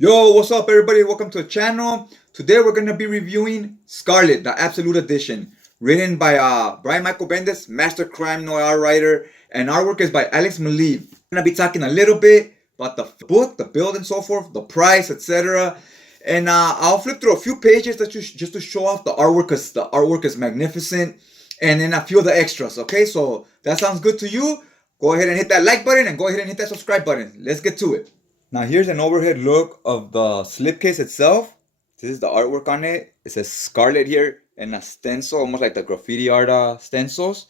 Yo, what's up, everybody? Welcome to the channel. Today we're gonna be reviewing Scarlet, the Absolute Edition, written by Brian Michael Bendis, master crime noir writer, and artwork is by Alex Maleev. We're gonna be talking a little bit about the book, the build, and so forth, the price, etc. And I'll flip through a few pages just to show off the artwork, because the artwork is magnificent, and then a few of the extras. Okay, so that sounds good to you? Go ahead and hit that like button, and go ahead and hit that subscribe button. Let's get to it. Now here's an overhead look of the slipcase itself. This is the artwork on it. It says Scarlet here in a stencil, almost like the graffiti art stencils.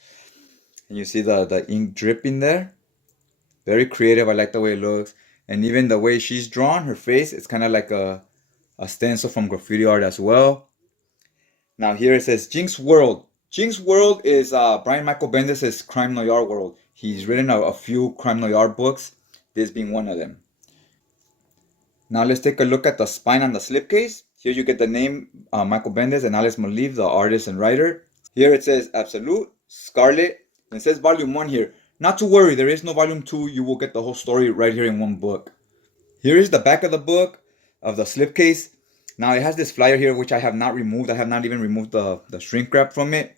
And you see the ink dripping there. Very creative. I like the way it looks. And even the way she's drawn, her face, it's kind of like a stencil from graffiti art as well. Now here it says Jinx World. Jinx World is Brian Michael Bendis' crime noir world. He's written a few crime noir books, this being one of them. Now let's take a look at the spine on the slipcase. Here you get the name Michael Bendis and Alex Maleev, the artist and writer. Here it says Absolute, Scarlet, and it says Volume 1 here. Not to worry, there is no Volume 2. You will get the whole story right here in one book. Here is the back of the book of the slipcase. Now it has this flyer here which I have not removed. I have not even removed the shrink wrap from it.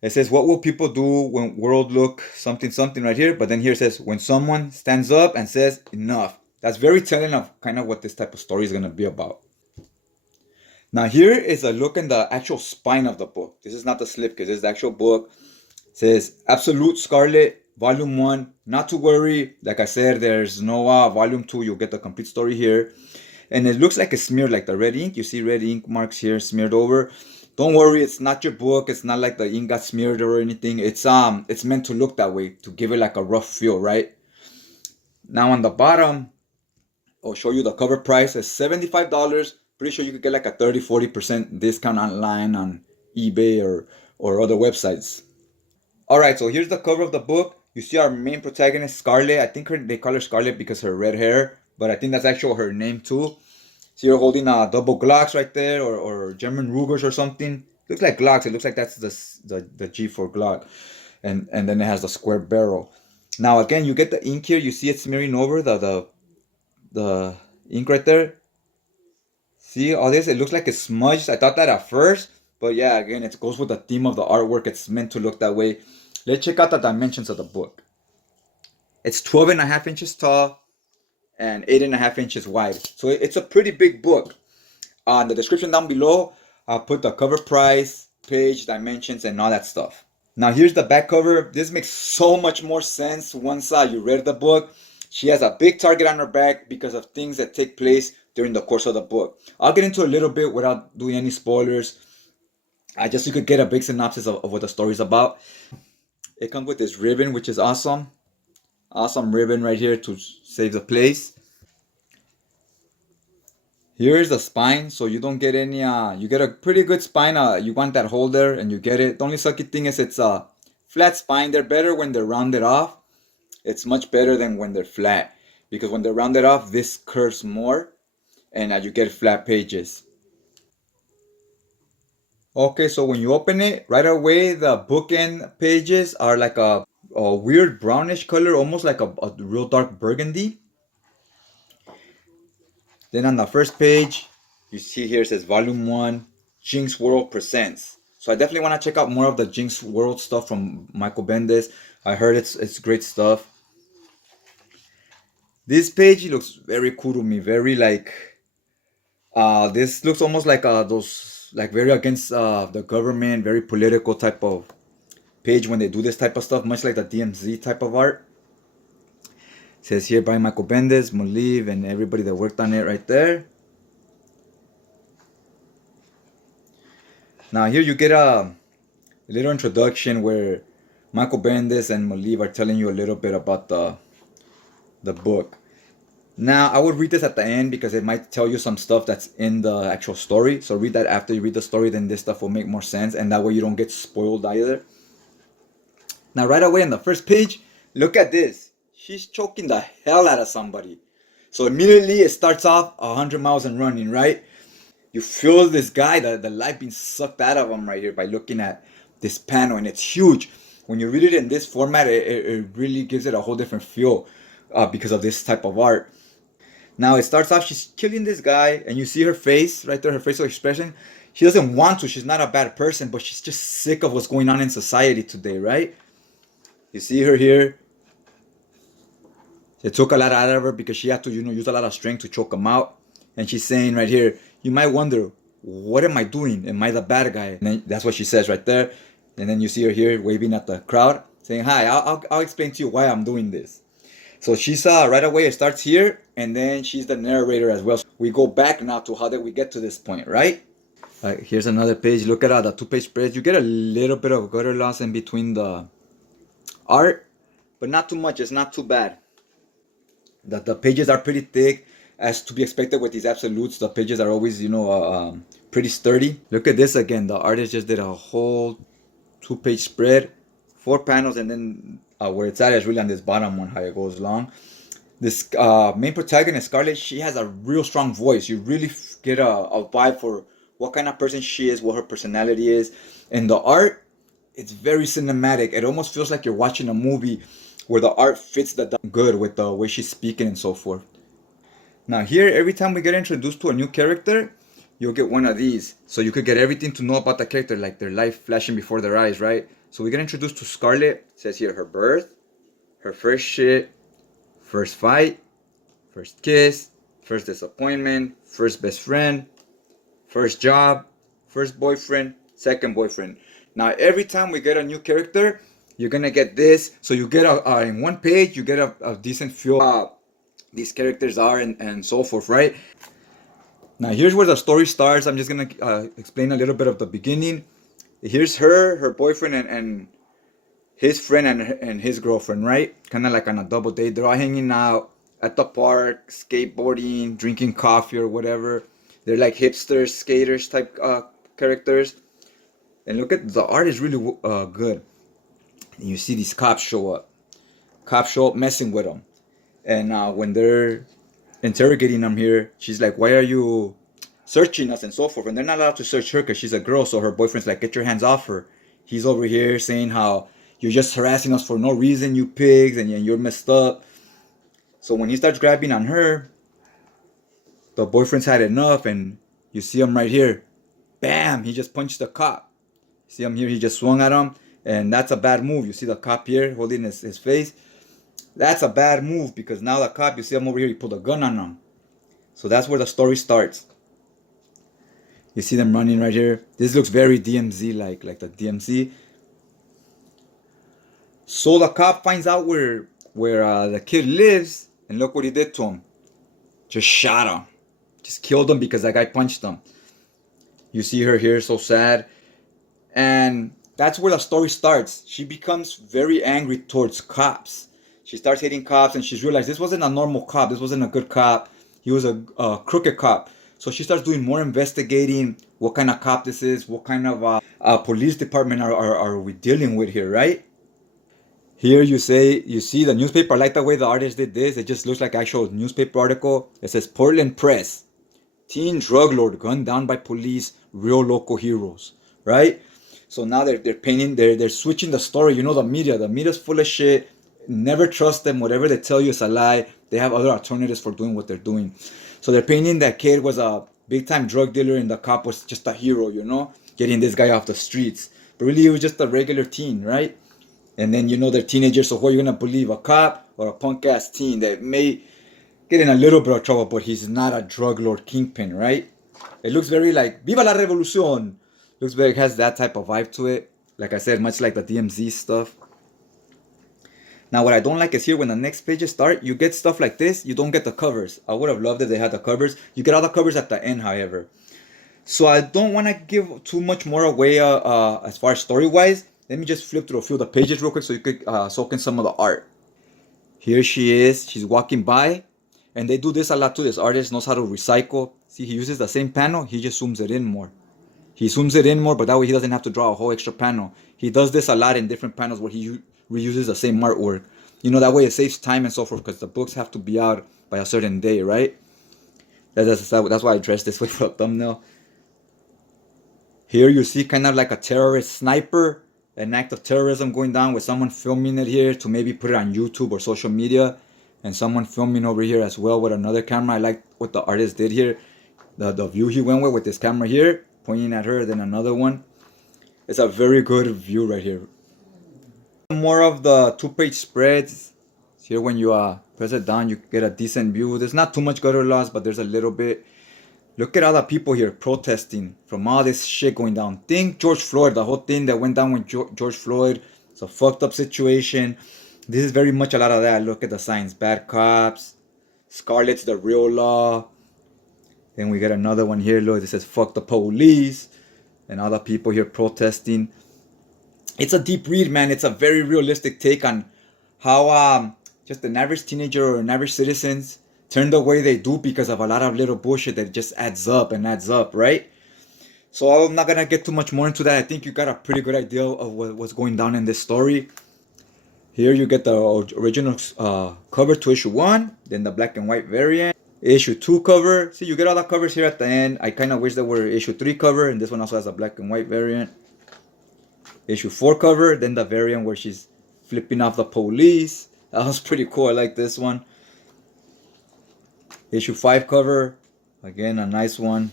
It says, what will people do when world look something something right here. But then here it says, when someone stands up and says enough. That's very telling of kind of what this type of story is going to be about. Now here is a look in the actual spine of the book. This is not the slipcase, this is the actual book. It says Absolute Scarlet, Volume 1. Not to worry, like I said, there's no Volume 2. You'll get the complete story here. And it looks like it's smeared, like the red ink. You see red ink marks here smeared over. Don't worry, it's not your book. It's not like the ink got smeared or anything. It's meant to look that way, to give it like a rough feel, right? Now on the bottom, I'll show you the cover price. It's $75. Pretty sure you could get like a 30-40% discount online on eBay or other websites. Alright, so here's the cover of the book. You see our main protagonist, Scarlet. I think they call her Scarlet because her red hair, but I think that's actually her name too. See her holding double Glocks right there, or German Rugers or something. Looks like Glocks. It looks like that's the G for Glock. And then it has the square barrel. Now again, you get the ink here. You see it smearing over the ink right there. See all this? It looks like it's smudged. I thought that at first, but yeah, again, it goes with the theme of the artwork. It's meant to look that way. Let's check out the dimensions of the book. It's 12.5 inches tall and 8.5 inches wide. So it's a pretty big book. In the description down below, I'll put the cover price, page, dimensions, and all that stuff. Now here's the back cover. This makes so much more sense once you read the book. She has a big target on her back because of things that take place during the course of the book. I'll get into a little bit without doing any spoilers. Just so you could get a big synopsis of what the story is about. It comes with this ribbon, which is awesome. Awesome ribbon right here to save the place. Here is the spine, so you don't get any, you get a pretty good spine. You want that holder and you get it. The only sucky thing is it's a flat spine. They're better when they're rounded off. It's much better than when they're flat, because when they're rounded off, this curves more and you get flat pages. Okay, so when you open it, right away, the bookend pages are like a weird brownish color, almost like a real dark burgundy. Then on the first page, you see here it says Volume 1, Jinx World Presents. So I definitely want to check out more of the Jinx World stuff from Michael Bendis. I heard it's great stuff. This page looks very cool to me. Very like, this looks almost like those, like very against the government, very political type of page when they do this type of stuff, much like the DMZ type of art. It says here by Michael Bendis, Maleev, and everybody that worked on it right there. Now here you get a little introduction where Michael Bendis and Maleev are telling you a little bit about the book. Now I would read this at the end because it might tell you some stuff that's in the actual story. So read that after you read the story, then this stuff will make more sense, and that way you don't get spoiled either. Now right away on the first page, look at this. She's choking the hell out of somebody. So immediately it starts off 100 miles and running, right? You feel this guy, the life being sucked out of him right here by looking at this panel, and it's huge. When you read it in this format, it really gives it a whole different feel because of this type of art. Now it starts off, she's killing this guy, and you see her face right there, her facial expression. She doesn't want to, she's not a bad person, but she's just sick of what's going on in society today, right? You see her here. It took a lot out of her because she had to, use a lot of strength to choke him out. And she's saying right here, you might wonder, what am I doing? Am I the bad guy? And then that's what she says right there. And then you see her here waving at the crowd, saying, hi, I'll explain to you why I'm doing this. So she's right away, it starts here, and then she's the narrator as well. So we go back now to how did we get to this point, right? Here's another page. Look at the 2-page spread. You get a little bit of gutter loss in between the art, but not too much. It's not too bad. The pages are pretty thick, as to be expected with these absolutes. The pages are always, pretty sturdy. Look at this again. The artist just did a whole 2-page spread, 4 panels, and then where it's at is really on this bottom one, how it goes long. This main protagonist, Scarlet, she has a real strong voice. You really get a vibe for what kind of person she is, what her personality is. And the art, it's very cinematic. It almost feels like you're watching a movie where the art fits the good with the way she's speaking and so forth. Now here, every time we get introduced to a new character, you'll get one of these. So you could get everything to know about the character, like their life flashing before their eyes, right? So we get introduced to Scarlet. It says here her birth, her first shit, first fight, first kiss, first disappointment, first best friend, first job, first boyfriend, second boyfriend. Now every time we get a new character, you're gonna get this. So you get in one page, you get a decent feel of these characters are and so forth, right? Now here's where the story starts. I'm just gonna explain a little bit of the beginning. Here's her boyfriend and his friend and his girlfriend, right? Kind of like on a double date. They're all hanging out at the park, skateboarding, drinking coffee or whatever. They're like hipsters, skaters type characters. And look at the art is really good. And you see these cops show up. Cops show up messing with them. And when they're interrogating them here, she's like, why are you searching us and so forth? And they're not allowed to search her because she's a girl. So her boyfriend's like, get your hands off her. He's over here saying how you're just harassing us for no reason, you pigs, and you're messed up. So when he starts grabbing on her, the boyfriend's had enough, and you see him right here. Bam! He just punched the cop. See him here? He just swung at him, and that's a bad move. You see the cop here holding his face? That's a bad move because now the cop, you see him over here, he pulled a gun on him. So that's where the story starts. You see them running right here. This looks very DMZ like the DMZ. So the cop finds out where the kid lives, and look what he did to him. Just shot him. Just killed him because that guy punched him. You see her here, so sad. And that's where the story starts. She becomes very angry towards cops. She starts hating cops, and she's realized this wasn't a normal cop. This wasn't a good cop. He was a crooked cop. So she starts doing more investigating. What kind of cop this is? What kind of police department are we dealing with here, right? Here you see the newspaper. I like the way the artist did this. It just looks like actual newspaper article. It says Portland Press. Teen drug lord gunned down by police. Real local heroes, right? So now they're painting. They're switching the story. You know the media. The media's full of shit. Never trust them. Whatever they tell you is a lie. They have other alternatives for doing what they're doing. So they're painting that kid was a big-time drug dealer and the cop was just a hero, getting this guy off the streets. But really, he was just a regular teen, right? And then, they're teenagers, so who are you going to believe, a cop or a punk-ass teen that may get in a little bit of trouble, but he's not a drug lord kingpin, right? It looks very like, Viva la Revolucion! Looks very, it has that type of vibe to it. Like I said, much like the DMZ stuff. Now, what I don't like is here when the next pages start, you get stuff like this. You don't get the covers. I would have loved if they had the covers. You get all the covers at the end, however. So I don't want to give too much more away as far as story-wise. Let me just flip through a few of the pages real quick so you could soak in some of the art. Here she is. She's walking by. And they do this a lot too. This artist knows how to recycle. See, he uses the same panel. He just zooms it in more. He zooms it in more, but that way he doesn't have to draw a whole extra panel. He does this a lot in different panels where he reuses the same artwork. That way it saves time and so forth because the books have to be out by a certain day, right? That's why I dressed this way for a thumbnail. Here you see kind of like a terrorist sniper, an act of terrorism going down with someone filming it here to maybe put it on YouTube or social media. and someone filming over here as well with another camera. I like what the artist did here. The view he went with this camera here, pointing at her, then another one. It's a very good view right here. More of the 2-page spreads. Here when you press it down, you get a decent view. There's not too much gutter loss, but there's a little bit. Look at all the people here protesting from all this shit going down. Think George Floyd, the whole thing that went down with George Floyd. It's a fucked up situation. This is very much a lot of that. Look at the signs. Bad cops. Scarlet's the real law. Then we get another one here. Look, it says fuck the police. And all the people here protesting. It's a deep read, man. It's a very realistic take on how just an average teenager or an average citizens turn the way they do because of a lot of little bullshit that just adds up and adds up, right? So I'm not gonna get too much more into that. I think you got a pretty good idea of what's going down in this story. Here you get the original cover to issue 1, then the black and white variant. Issue 2 cover. See, you get all the covers here at the end. I kind of wish there were issue 3 cover, and this one also has a black and white variant. Issue 4 cover, then the variant where she's flipping off the police. That was pretty cool. I like this one. Issue 5 cover, again a nice one.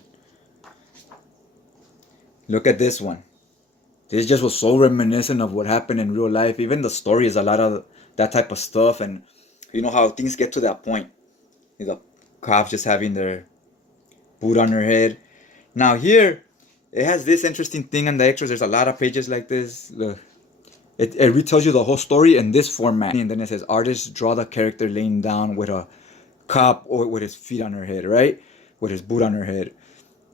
Look at this one. This just was so reminiscent of what happened in real life. Even the story is a lot of that type of stuff, and you know how things get to that point. The cops just having their boot on their head. Now here, it has this interesting thing on the extras. There's a lot of pages like this. Look. It retells you the whole story in this format. And then it says, artists draw the character laying down with a cop or with his feet on her head, right? With his boot on her head.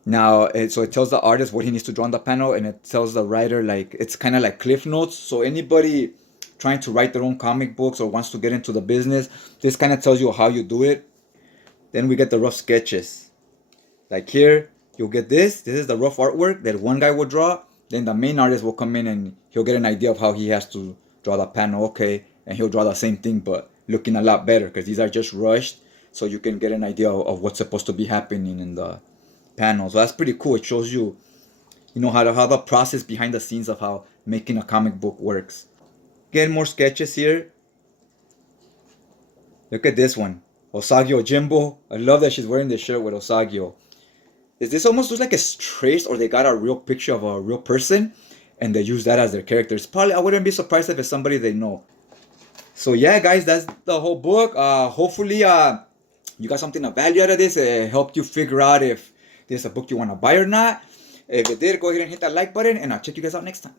Now, so it tells the artist what he needs to draw on the panel, and it tells the writer, like, it's kind of like cliff notes. So anybody trying to write their own comic books or wants to get into the business, this kind of tells you how you do it. Then we get the rough sketches. Like here, you'll get this. This is the rough artwork that one guy will draw. Then the main artist will come in and he'll get an idea of how he has to draw the panel. Okay, and he'll draw the same thing, but looking a lot better, because these are just rushed. So you can get an idea of what's supposed to be happening in the panel. So that's pretty cool. It shows you, you know, how the process behind the scenes of how making a comic book works. Again, more sketches here. Look at this one. Osagio Jimbo. I love that she's wearing this shirt with Osagio. Is this almost looks like it's traced, or they got a real picture of a real person and they use that as their characters? Probably, I wouldn't be surprised if it's somebody they know. So yeah, guys, that's the whole book. Hopefully you got something of value out of this. It helped you figure out if this is a book you want to buy or not. If it did, go ahead and hit that like button, and I'll check you guys out next time.